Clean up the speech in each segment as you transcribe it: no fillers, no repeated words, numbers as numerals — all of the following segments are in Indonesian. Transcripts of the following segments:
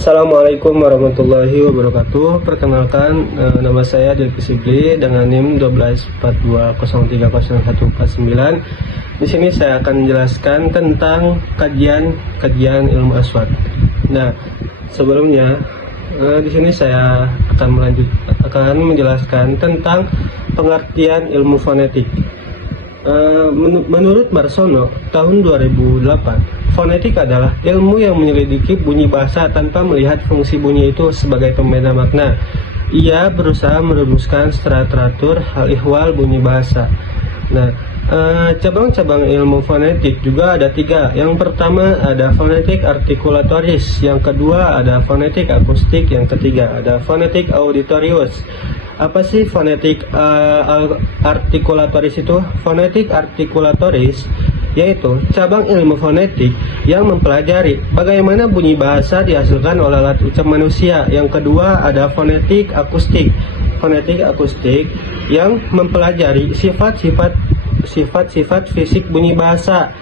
Assalamualaikum warahmatullahi wabarakatuh. Perkenalkan, nama saya Dilki Sibli dengan NIM 1242030149. Di sini saya akan menjelaskan tentang kajian ilmu aswad. Nah, sebelumnya di sini saya akan menjelaskan tentang pengertian ilmu fonetik. Menurut Marsono tahun 2008, fonetik adalah ilmu yang menyelidiki bunyi bahasa tanpa melihat fungsi bunyi itu sebagai pembeda makna. Ia berusaha merumuskan secara teratur hal ihwal bunyi bahasa. Nah, cabang-cabang ilmu fonetik juga ada 3. Yang pertama ada fonetik artikulatoris, yang kedua ada fonetik akustik, yang ketiga ada fonetik auditorius. Apa sih fonetik artikulatoris itu? Fonetik artikulatoris yaitu cabang ilmu fonetik yang mempelajari bagaimana bunyi bahasa dihasilkan oleh alat ucap manusia. Yang kedua ada fonetik akustik. Fonetik akustik yang mempelajari sifat-sifat fisik bunyi bahasa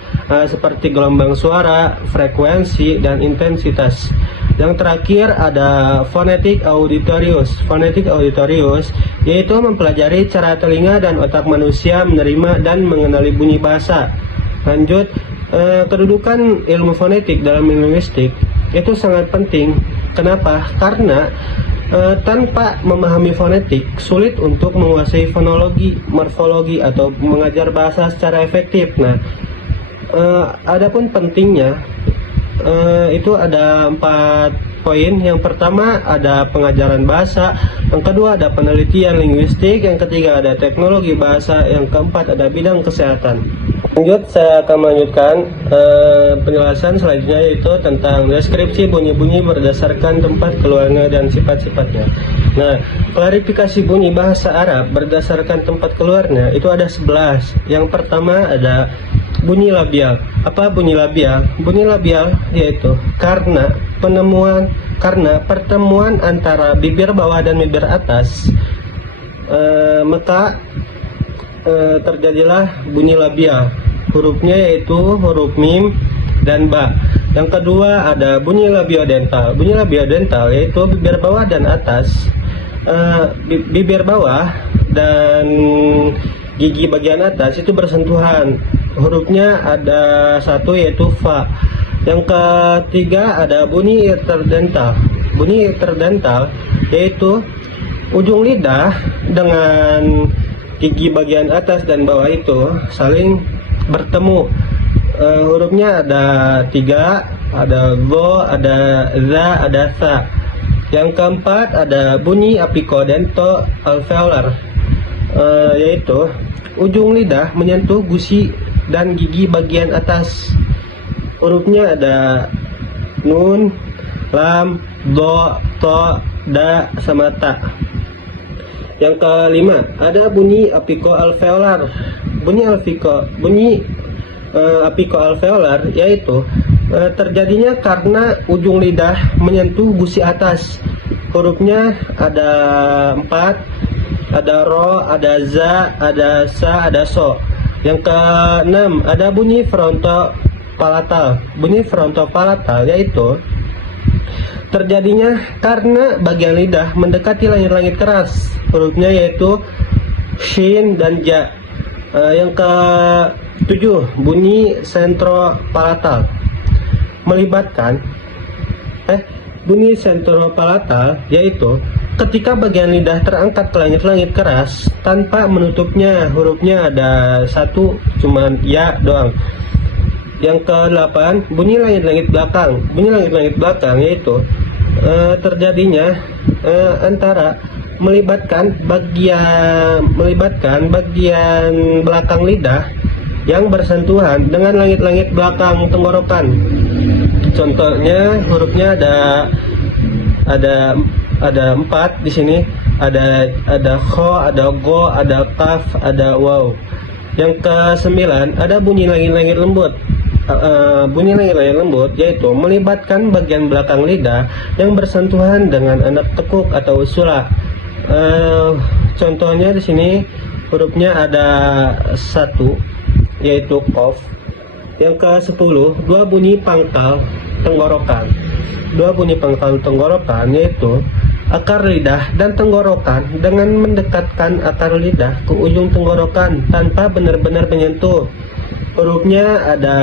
seperti gelombang suara, frekuensi, dan intensitas. Yang terakhir ada fonetik auditorius. Fonetik auditorius yaitu mempelajari cara telinga dan otak manusia menerima dan mengenali bunyi bahasa. Lanjut, kedudukan ilmu fonetik dalam linguistik itu sangat penting. Kenapa? Karena tanpa memahami fonetik sulit untuk menguasai fonologi, morfologi, atau mengajar bahasa secara efektif. Nah, adapun pentingnya itu ada 4 poin. Yang pertama ada pengajaran bahasa, yang kedua ada penelitian linguistik, yang ketiga ada teknologi bahasa, yang keempat ada bidang kesehatan. Lanjut, saya akan melanjutkan penjelasan selanjutnya, yaitu tentang deskripsi bunyi-bunyi berdasarkan tempat keluarnya dan sifat-sifatnya. Nah, klarifikasi bunyi bahasa Arab berdasarkan tempat keluarnya itu ada 11. Yang pertama ada bunyi labial. Apa bunyi labial? Bunyi labial yaitu karena pertemuan antara bibir bawah dan bibir atas, maka terjadilah bunyi labial. Hurufnya yaitu huruf mim dan ba. Yang kedua ada bunyi labiodental. Bunyi labiodental yaitu bibir bawah dan atas, bibir bawah dan gigi bagian atas itu bersentuhan. Hurufnya ada 1 yaitu fa. Yang ketiga ada bunyi interdental. Bunyi interdental yaitu ujung lidah dengan gigi bagian atas dan bawah itu saling bertemu. Hurufnya ada 3, ada go, ada za, ada sa. Yang keempat ada bunyi apicodento alveolar, yaitu ujung lidah menyentuh gusi dan gigi bagian atas. Hurufnya ada nun, lam, do, to, da, sama ta. Yang kelima ada bunyi apicoalveolar. Bunyi apicoalveolar yaitu terjadinya karena ujung lidah menyentuh gusi atas. Hurufnya ada 4, ada ro, ada za, ada sa, ada so. Yang keenam ada bunyi frontopalatal. Bunyi frontopalatal yaitu terjadinya karena bagian lidah mendekati langit-langit keras. Hurufnya yaitu shin dan ja. Yang ketujuh bunyi centropalatal melibatkan bunyi centropalatal yaitu ketika bagian lidah terangkat ke langit-langit keras tanpa menutupnya. Hurufnya ada 1, cuman ya doang. Yang ke-8 bunyi langit-langit belakang. Bunyi langit-langit belakang yaitu terjadinya antara melibatkan bagian belakang lidah yang bersentuhan dengan langit-langit belakang tenggorokan. Contohnya hurufnya ada 4 di sini. Ada kho, ada go, ada kaf, ada waw. Yang ke-9 ada bunyi langit-langit lembut. Bunyi langit-langit lembut yaitu melibatkan bagian belakang lidah yang bersentuhan dengan anak tekuk atau usula. Contohnya di sini hurufnya ada 1 yaitu kof. Yang ke-10 dua bunyi pangkal tenggorokan. dua bunyi pangkal tenggorokan, yaitu akar lidah dan tenggorokan dengan mendekatkan akar lidah ke ujung tenggorokan tanpa benar-benar menyentuh. Hurufnya ada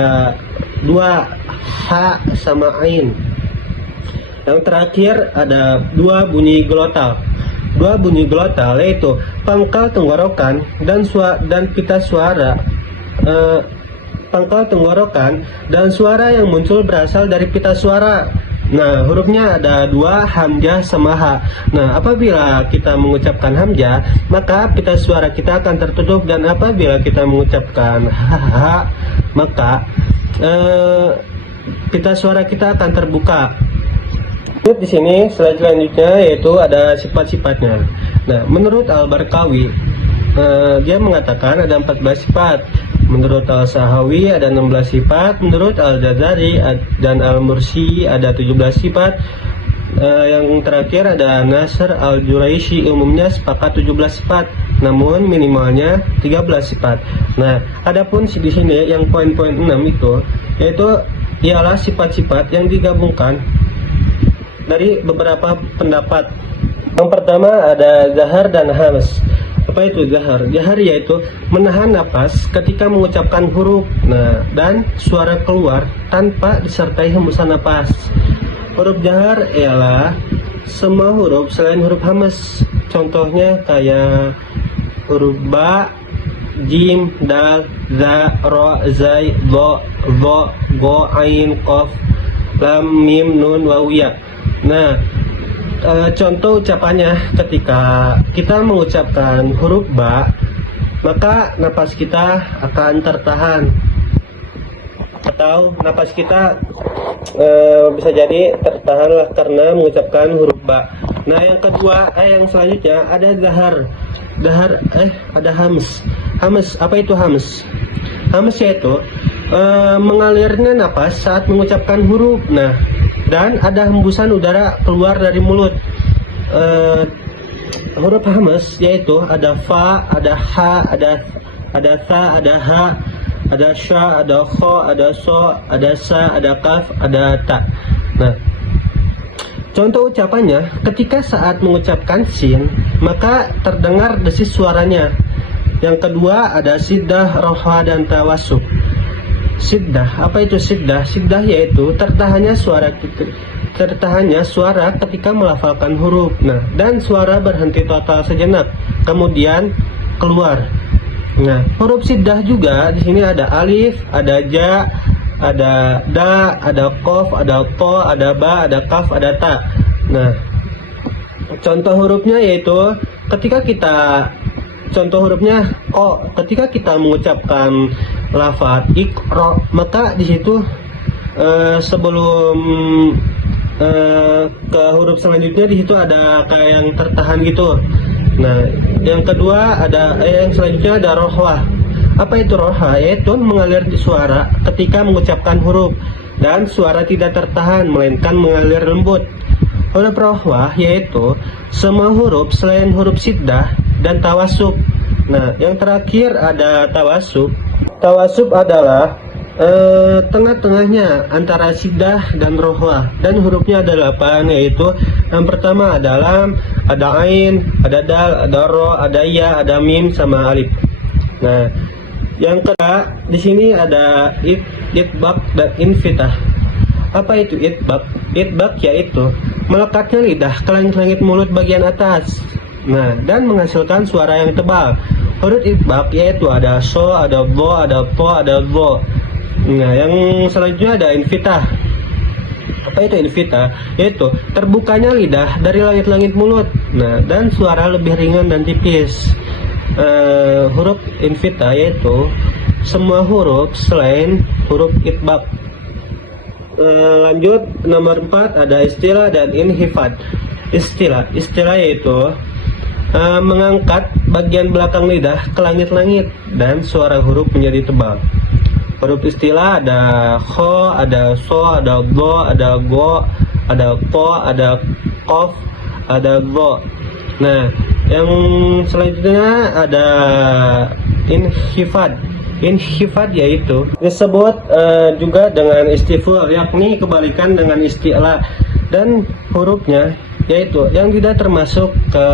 dua, H sama Ain. Yang terakhir ada dua bunyi glotal. Dua bunyi glotal yaitu pangkal tenggorokan dan pita suara. Pangkal tenggorokan dan suara yang muncul berasal dari pita suara. Nah, hurufnya ada dua, hamzah sama H. Nah, apabila kita mengucapkan hamzah, maka pita suara kita akan tertutup, dan apabila kita mengucapkan H, maka pita suara kita akan terbuka. Di sini slide selanjutnya yaitu ada sifat-sifatnya. Nah, menurut Al-Barkawi, dia mengatakan ada 14 sifat. Menurut Al-Sahawi ada 16 sifat. Menurut Al-Jazari dan Al-Mursi ada 17 sifat. Yang terakhir ada Nasr Al-Juraisi, umumnya sepakat 17 sifat, namun minimalnya 13 sifat. Nah, adapun di sini yang poin-poin 6 itu yaitu ialah sifat-sifat yang digabungkan dari beberapa pendapat. Yang pertama ada zahar dan hams. Apa itu zahar? Zahar yaitu menahan napas ketika mengucapkan huruf, nah, dan suara keluar tanpa disertai hembusan napas. Huruf zahar ialah semua huruf selain huruf hams. Contohnya kayak huruf ba, jim, dal, za, ro, zai, do, zo, go, ain, qaf, lam, mim, nun, wawiyah. Nah, contoh ucapannya ketika kita mengucapkan huruf ba, maka napas kita akan tertahan, atau napas kita bisa jadi tertahanlah karena mengucapkan huruf ba. Nah, yang kedua, yang selanjutnya ada zahar. Ada hams. Hams, apa itu hams? Hams yaitu mengalirnya napas saat mengucapkan huruf. Nah, dan ada hembusan udara keluar dari mulut. Huruf hams yaitu ada fa, ada ha, ada sa, ada ha, ada sya, ada kho, ada so, ada sa, ada kaf, ada ta. Nah, contoh ucapannya ketika saat mengucapkan sin, maka terdengar desis suaranya. Yang kedua ada siddah, roha, dan tawasuk. Siddah, apa itu siddah? Siddah yaitu tertahannya suara ketika melafalkan huruf. Nah, dan suara berhenti total sejenak, kemudian keluar. Nah, huruf siddah juga di sini ada alif, ada ja, ada da, ada qaf, ada to, ada ba, ada kaf, ada ta. Nah, contoh hurufnya yaitu contoh hurufnya ketika kita mengucapkan lafaz iqra, maka di situ sebelum ke huruf selanjutnya di situ ada kayak yang tertahan gitu. Nah, yang kedua yang selanjutnya ada rohwah. Apa itu rohwah? Yaitu mengalir di suara ketika mengucapkan huruf, dan suara tidak tertahan melainkan mengalir lembut. Huruf rohwah yaitu semua huruf selain huruf siddah dan tawasub. Nah, yang terakhir ada tawasub. Tawasub adalah tengah-tengahnya antara siddah dan rohwah, dan hurufnya ada 8, yaitu yang pertama ada lam, ada ain, ada dal, ada ro, ada ya, ada mim, sama alif. Nah, yang kedua di sini ada itbaq dan infitah. Apa itu itbaq? Itbaq yaitu melekatnya lidah ke langit-langit mulut bagian atas, nah, dan menghasilkan suara yang tebal. Huruf itbaq yaitu ada so, ada bo, ada po, ada zo. Nah, yang selanjutnya ada infitah. Apa itu infitah? Yaitu terbukanya lidah dari langit-langit mulut, nah, dan suara lebih ringan dan tipis. Huruf infitah yaitu semua huruf selain huruf itbaq. Lanjut nomor 4 ada istilah dan inhifad. Istilah yaitu mengangkat bagian belakang lidah ke langit-langit dan suara huruf menjadi tebal. Huruf istilah ada kho, ada so, ada go, ada go, ada ko, ada kof, ada go. Nah, yang selanjutnya ada inhifad. Inkhifad yaitu disebut juga dengan istiful, yakni kebalikan dengan isti'la, dan hurufnya yaitu yang tidak termasuk ke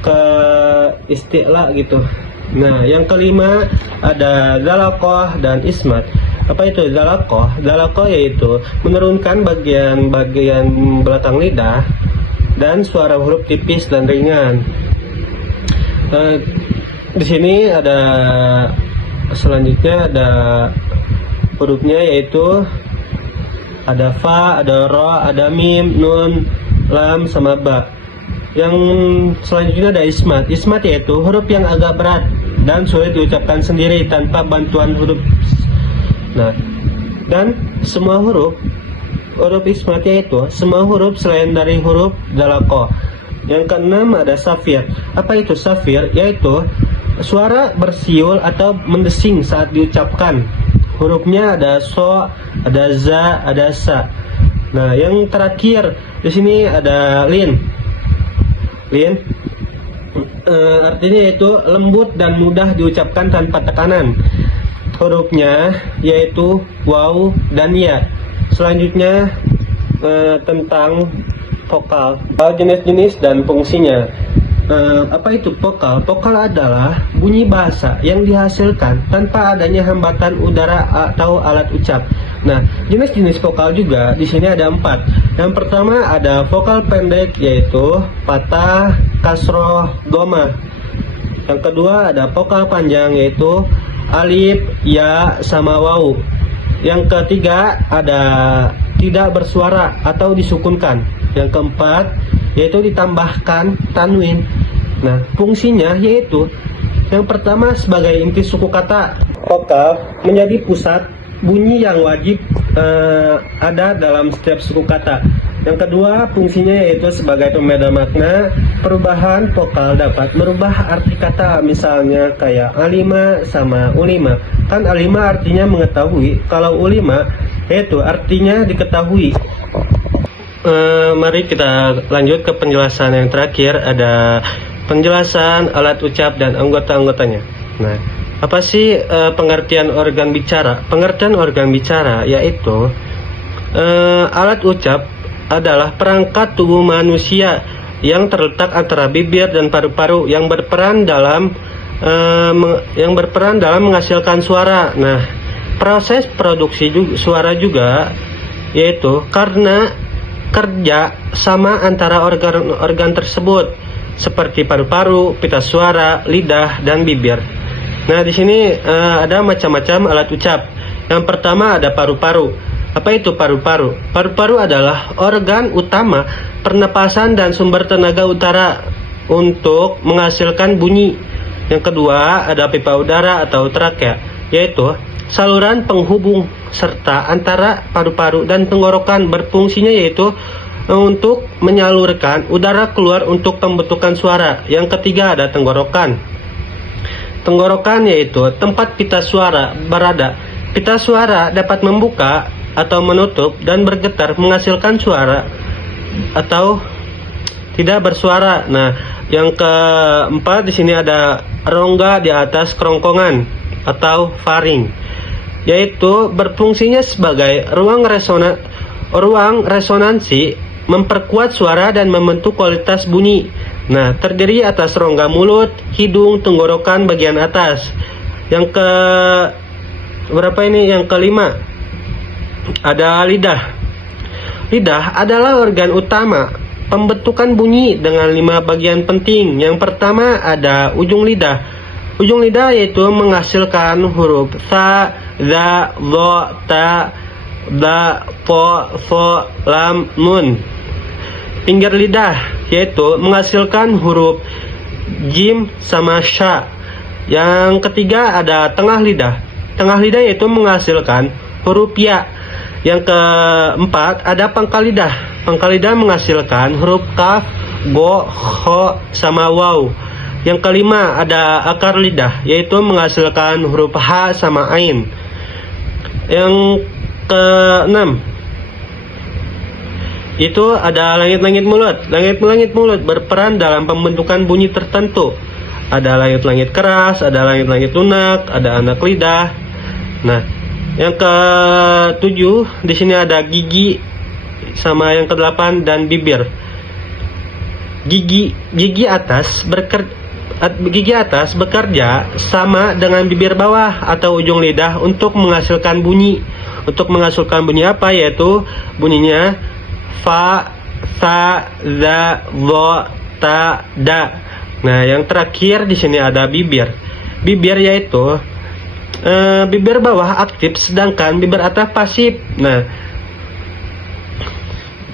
ke isti'la gitu. Nah, yang kelima ada zalaqah dan ismat. Apa itu zalaqah? Zalaqah yaitu menurunkan bagian belakang lidah dan suara huruf tipis dan ringan. Di sini ada selanjutnya ada hurufnya, yaitu ada fa, ada ra, ada mim, nun, lam, sama ba. Yang selanjutnya ada ismat. Ismat yaitu huruf yang agak berat dan sulit diucapkan sendiri tanpa bantuan huruf. Nah, dan semua huruf ismat yaitu semua huruf selain dari huruf zalaqah. Yang keenam ada safir. Apa itu safir? Yaitu suara bersiul atau mendesing saat diucapkan. Hurufnya ada so, ada za, ada sa. Nah, yang terakhir di sini ada lin. Artinya yaitu lembut dan mudah diucapkan tanpa tekanan. Hurufnya yaitu waw dan ya. Selanjutnya tentang vokal, jenis-jenis dan fungsinya. Apa itu vokal? Vokal adalah bunyi bahasa yang dihasilkan tanpa adanya hambatan udara atau alat ucap. Nah, jenis-jenis vokal juga di sini ada 4. Yang pertama ada vokal pendek, yaitu patah, kasroh, dhamma. Yang kedua ada vokal panjang, yaitu alif, ya, sama waw. Yang ketiga ada tidak bersuara atau disukunkan. Yang keempat yaitu ditambahkan tanwin. Nah, fungsinya yaitu yang pertama sebagai inti suku kata. Vokal menjadi pusat bunyi yang wajib ada dalam setiap suku kata. Yang kedua, fungsinya yaitu sebagai pembeda makna. Perubahan vokal dapat merubah arti kata, misalnya kayak alima sama ulima. Kan alima artinya mengetahui, kalau ulima yaitu artinya diketahui. Mari kita lanjut ke penjelasan yang terakhir, ada penjelasan alat ucap dan anggota-anggotanya. Nah, apa sih pengertian organ bicara? Pengertian organ bicara yaitu alat ucap adalah perangkat tubuh manusia yang terletak antara bibir dan paru-paru yang berperan dalam menghasilkan suara. Nah, proses produksi suara juga yaitu karena kerja sama antara organ-organ tersebut seperti paru-paru, pita suara, lidah, dan bibir. Nah, di sini ada macam-macam alat ucap. Yang pertama ada paru-paru. Apa itu paru-paru? Paru-paru adalah organ utama pernapasan dan sumber tenaga utara untuk menghasilkan bunyi. Yang kedua ada pipa udara atau trakea, yaitu saluran penghubung serta antara paru-paru dan tenggorokan, berfungsinya yaitu untuk menyalurkan udara keluar untuk pembentukan suara. Yang ketiga ada tenggorokan. Tenggorokan yaitu tempat pita suara berada. Pita suara dapat membuka atau menutup dan bergetar menghasilkan suara atau tidak bersuara. Nah, yang keempat di sini ada rongga di atas kerongkongan atau faring, yaitu berfungsinya sebagai ruang resonansi, memperkuat suara dan membentuk kualitas bunyi. Nah, terdiri atas rongga mulut, hidung, tenggorokan bagian atas. Yang kelima ada lidah. Lidah adalah organ utama pembentukan bunyi dengan 5 bagian penting. Yang pertama ada ujung lidah. Ujung lidah yaitu menghasilkan huruf sa, za, zo, ta, da, po, fo, lam, nun. Pinggir lidah yaitu menghasilkan huruf jim sama sya. Yang ketiga ada tengah lidah. Tengah lidah yaitu menghasilkan huruf ya. Yang keempat ada pangkal lidah. Pangkal lidah menghasilkan huruf kaf, go, ho, sama waw. Yang kelima ada akar lidah, yaitu menghasilkan huruf h sama ain. Yang keenam itu ada langit-langit mulut. Langit-langit mulut berperan dalam pembentukan bunyi tertentu. ada langit-langit keras, ada langit-langit lunak, ada anak lidah. Nah, yang ke-7 di sini ada gigi, sama yang ke-8 dan bibir. Gigi atas bekerja sama dengan bibir bawah atau ujung lidah untuk menghasilkan bunyi. Untuk menghasilkan bunyi apa? Yaitu bunyinya fa, sa, za, zo, ta, da. Nah, yang terakhir di sini ada bibir. Bibir yaitu bibir bawah aktif sedangkan bibir atas pasif. Nah,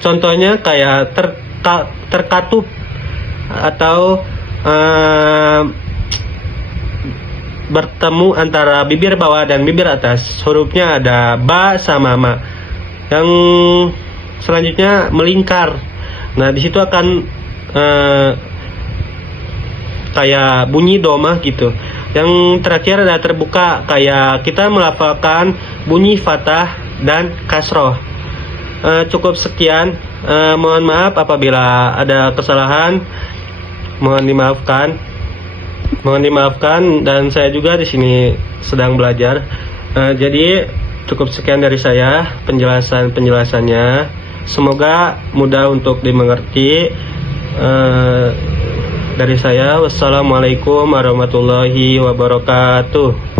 contohnya kayak terkatup atau bertemu antara bibir bawah dan bibir atas. Hurufnya ada ba sama ma. Yang selanjutnya melingkar. Nah, di situ akan kayak bunyi domah gitu. Yang terakhir ada terbuka, kayak kita melafalkan bunyi fathah dan kasroh. Cukup sekian. Mohon maaf apabila ada kesalahan. Mohon dimaafkan, dan saya juga di sini sedang belajar. Jadi cukup sekian dari saya penjelasannya. Semoga mudah untuk dimengerti. Dari saya, wassalamualaikum warahmatullahi wabarakatuh.